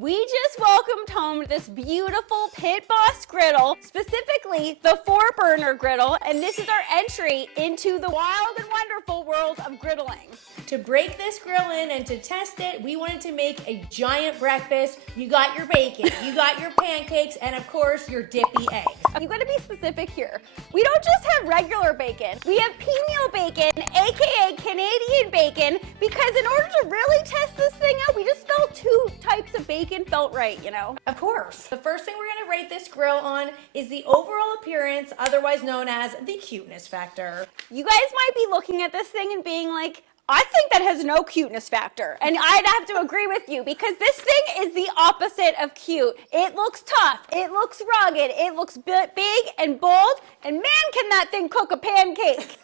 We just welcomed home this beautiful Pit Boss Griddle, specifically the 4-burner griddle, and this is our entry into the wild and wonderful world of griddling. To break this grill in and to test it, we wanted to make a giant breakfast. You got your bacon, you got your pancakes, and of course your dippy eggs. You gotta be specific here. We don't just have regular bacon. We have pineal bacon, aka Canadian bacon, because in order to really test this thing out, we just felt 2 types of bacon felt right, you know? Of course. The first thing we're gonna rate this grill on is the overall appearance, otherwise known as the cuteness factor. You guys might be looking at this thing and being like, I think that has no cuteness factor. And I'd have to agree with you because this thing is the opposite of cute. It looks tough, it looks rugged, it looks big and bold, and man, can that thing cook a pancake.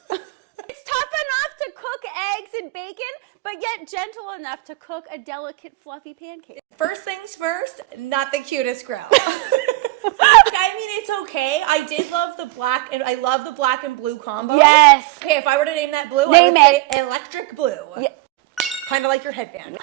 It's tough enough to cook eggs and bacon, but yet gentle enough to cook a delicate, fluffy pancake. First things first, not the cutest grill. I mean, it's okay. I did love the black, and I love the black and blue combo. Yes. Okay, if I were to name that blue, I Name would it. say electric blue. Yeah. Kind of like your headband.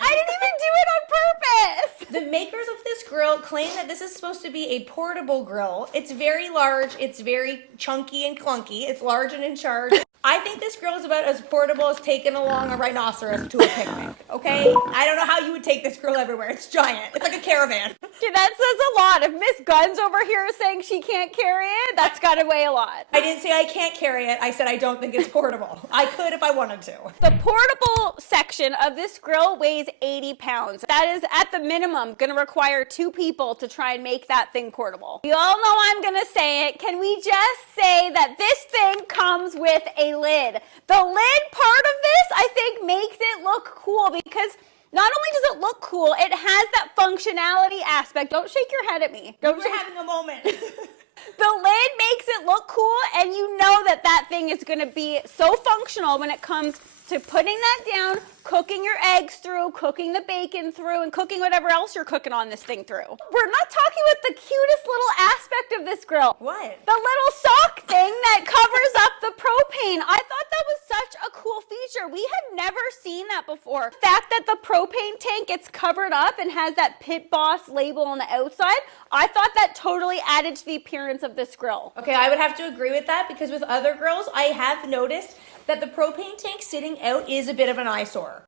I didn't even do it on purpose. The makers of this grill claim that this is supposed to be a portable grill. It's very large, it's very chunky and clunky, it's large and in charge. I think this grill is about as portable as taking along a rhinoceros to a picnic, okay? I don't know how you would take this grill everywhere. It's giant. It's like a caravan. Okay, that says a lot. If Miss Guns over here is saying she can't carry it, that's gotta weigh a lot. I didn't say I can't carry it. I said I don't think it's portable. I could if I wanted to. The portable section of this grill weighs 80 pounds. That is, at the minimum, gonna require 2 people to try and make that thing portable. You all know I'm gonna say it. Can we just say that this thing comes with a lid? The lid part of this, I think, makes it look cool because not only does it look cool, it has that functionality aspect. Don't shake your head at me. We're having a moment. The lid makes it look cool, and you know that that thing is going to be so functional when it comes to putting that down, cooking your eggs through, cooking the bacon through, and cooking whatever else you're cooking on this thing through. We're not talking about the cutest little aspect of this grill. What? The little sock thing that covers up the propane. I thought that was such a cool feature. We have never seen that before. The fact that the propane tank gets covered up and has that Pit Boss label on the outside, I thought that totally added to the appearance of this grill. Okay, I would have to agree with that because with other grills, I have noticed that the propane tank sitting out is a bit of an eyesore.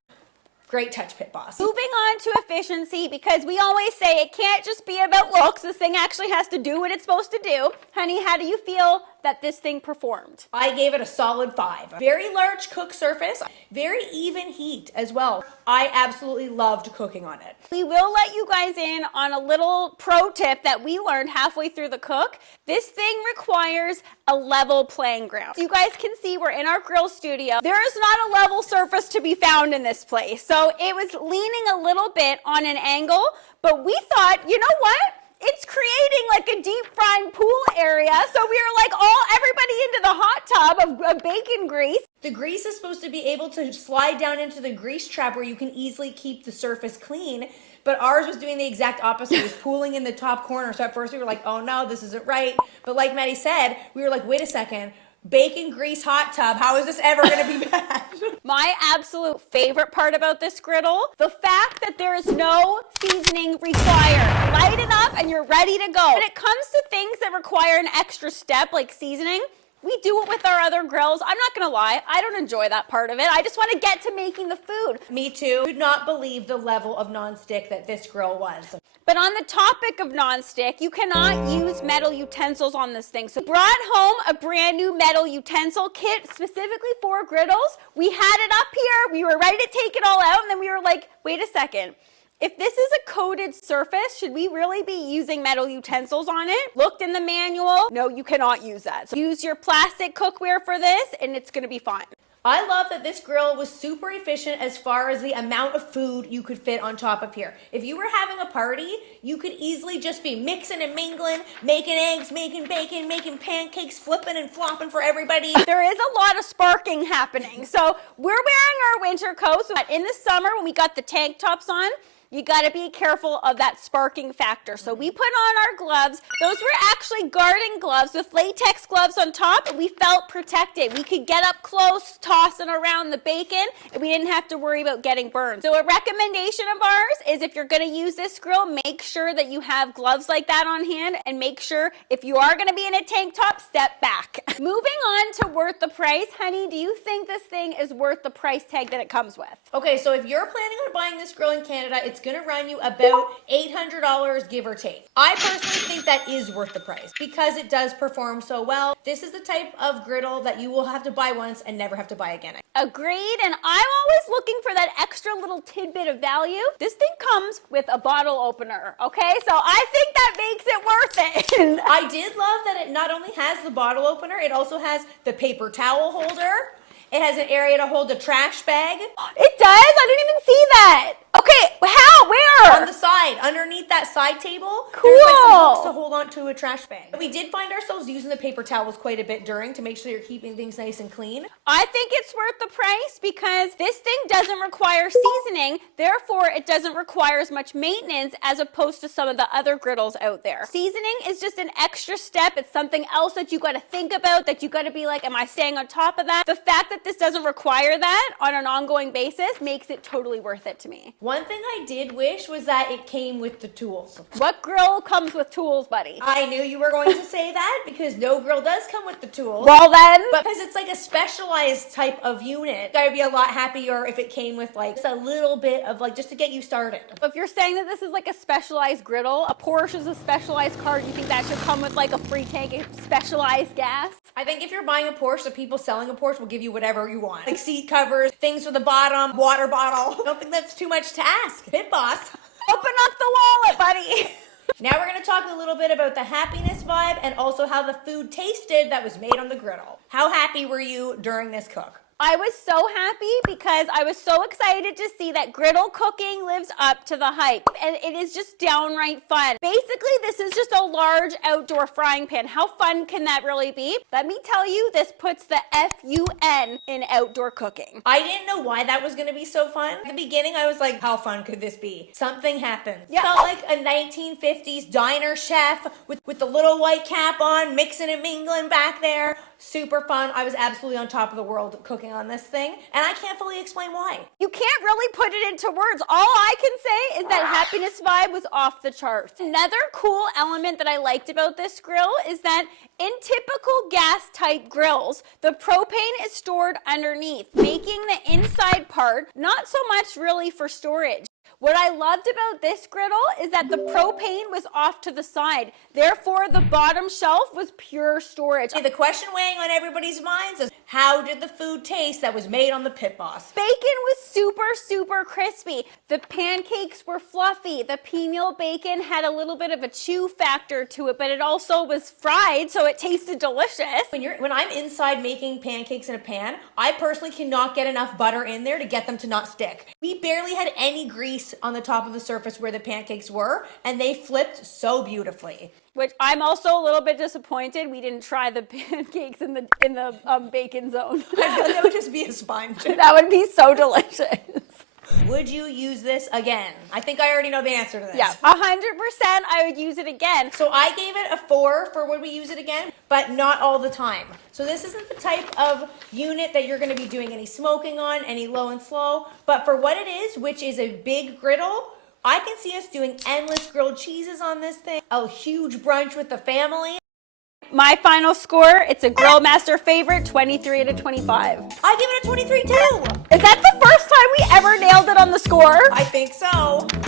Great touch, Pit Boss. Moving on to efficiency, because we always say it can't just be about looks. This thing actually has to do what it's supposed to do. Honey, how do you feel that this thing performed? I gave it a solid 5. Very large cook surface, very even heat as well. I absolutely loved cooking on it. We will let you guys in on a little pro tip that we learned halfway through the cook. This thing requires a level playing ground. You guys can see we're in our grill studio. There is not a level surface to be found in this place. So it was leaning a little bit on an angle, but we thought, you know what? It's creating like a deep frying pool area. So we were like everybody into the hot tub of bacon grease. The grease is supposed to be able to slide down into the grease trap where you can easily keep the surface clean. But ours was doing the exact opposite. It was pooling in the top corner. So at first we were like, oh no, this isn't right. But like Maddie said, we were like, wait a second. Bacon grease hot tub. How is this ever going to be bad? My absolute favorite part about this griddle, the fact that there is no seasoning required. Light it up and you're ready to go. When it comes to things that require an extra step like seasoning, we do it with our other grills. I'm not gonna lie, I don't enjoy that part of it. I just want to get to making the food. Me too. I could not believe the level of nonstick that this grill was. But on the topic of nonstick, you cannot use metal utensils on this thing. So brought home a brand new metal utensil kit specifically for griddles. We had it up here. We were ready to take it all out. And then we were like, wait a second. If this is a coated surface, should we really be using metal utensils on it? Looked in the manual. No, you cannot use that. So use your plastic cookware for this and it's gonna be fine. I love that this grill was super efficient as far as the amount of food you could fit on top of here. If you were having a party, you could easily just be mixing and mingling, making eggs, making bacon, making pancakes, flipping and flopping for everybody. There is a lot of sparking happening. So we're wearing our winter coats. But in the summer when we got the tank tops on, you gotta be careful of that sparking factor. So we put on our gloves. Those were actually garden gloves with latex gloves on top, and we felt protected. We could get up close, tossing around the bacon, and we didn't have to worry about getting burned. So a recommendation of ours is if you're gonna use this grill, make sure that you have gloves like that on hand, and make sure if you are gonna be in a tank top, step back. Moving on to worth the price, honey, do you think this thing is worth the price tag that it comes with? Okay, so if you're planning on buying this grill in Canada, it's gonna run you about $800, give or take. I personally think that is worth the price because it does perform so well. This is the type of griddle that you will have to buy once and never have to buy again. Agreed, and I'm always looking for that extra little tidbit of value. This thing comes with a bottle opener, okay? So I think that makes it worth it. I did love that it not only has the bottle opener, it also has the paper towel holder. It has an area to hold a trash bag. It does? I didn't even see that. Okay, how? Where? On the side, underneath that side table. Cool. There's like some hooks to hold onto a trash bag. We did find ourselves using the paper towels quite a bit during to make sure you're keeping things nice and clean. I think it's worth the price because this thing doesn't require seasoning, therefore it doesn't require as much maintenance as opposed to some of the other griddles out there. Seasoning is just an extra step. It's something else that you got to think about, that you got to be like, am I staying on top of that? The fact that this doesn't require that on an ongoing basis makes it totally worth it to me. One thing I did wish was that it came with the tools. What grill comes with tools, buddy? I knew you were going to say that because no grill does come with the tools. Well then. But because it's like a specialized type of unit, I'd be a lot happier if it came with like just a little bit of like just to get you started. If you're saying that this is like a specialized griddle, a Porsche is a specialized car, do you think that should come with like a free tank of specialized gas? I think if you're buying a Porsche, the people selling a Porsche will give you whatever you want. Like seat covers, things for the bottom, water bottle. I don't think that's too much to ask. Pit Boss. Open up the wallet, buddy. Now we're going to talk a little bit about the happiness vibe and also how the food tasted that was made on the griddle. How happy were you during this cook? I was so happy because I was so excited to see that griddle cooking lives up to the hype, and it is just downright fun. Basically, this is just a large outdoor frying pan. How fun can that really be? Let me tell you, this puts the F-U-N in outdoor cooking. I didn't know why that was going to be so fun. At the beginning, I was like, how fun could this be? Something happened. Yeah. Felt like a 1950s diner chef with the little white cap on, mixing and mingling back there. Super fun. I was absolutely on top of the world cooking on this thing, and I can't fully explain why. You can't really put it into words. All I can say is that happiness vibe was off the charts. Another cool element that I liked about this grill is that in typical gas type grills, the propane is stored underneath, making the inside part not so much really for storage. What I loved about this griddle is that the propane was off to the side. Therefore, the bottom shelf was pure storage. The question weighing on everybody's minds is, how did the food taste that was made on the Pit Boss? Bacon was super crispy. The pancakes were fluffy. The pino bacon had a little bit of a chew factor to it, but it also was fried, so it tasted delicious. When I'm inside making pancakes in a pan, I personally cannot get enough butter in there to get them to not stick. We barely had any grease on the top of the surface where the pancakes were, and they flipped so beautifully. Which I'm also a little bit disappointed we didn't try the pancakes in the bacon zone. I feel like that would just be a sponge. That would be so delicious. Would you use this again? I think I already know the answer to this. Yeah, 100% I would use it again. So I gave it a 4 for would we use it again, but not all the time. So this isn't the type of unit that you're going to be doing any smoking on, any low and slow, but for what it is, which is a big griddle, I can see us doing endless grilled cheeses on this thing, a huge brunch with the family. My final score, it's a Grill Master favorite, 23 out of 25. I give it a 23 too. Is that the first time we ever nailed it on the score? I think so.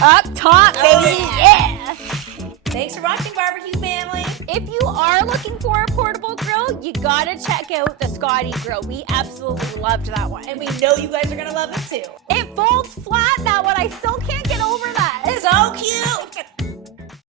Up top, baby, yeah. Thanks for watching, Barbecue Family. If you are looking for a portable grill, you gotta check out the Scotty Grill. We absolutely loved that one. And we know you guys are gonna love it too. It folds flat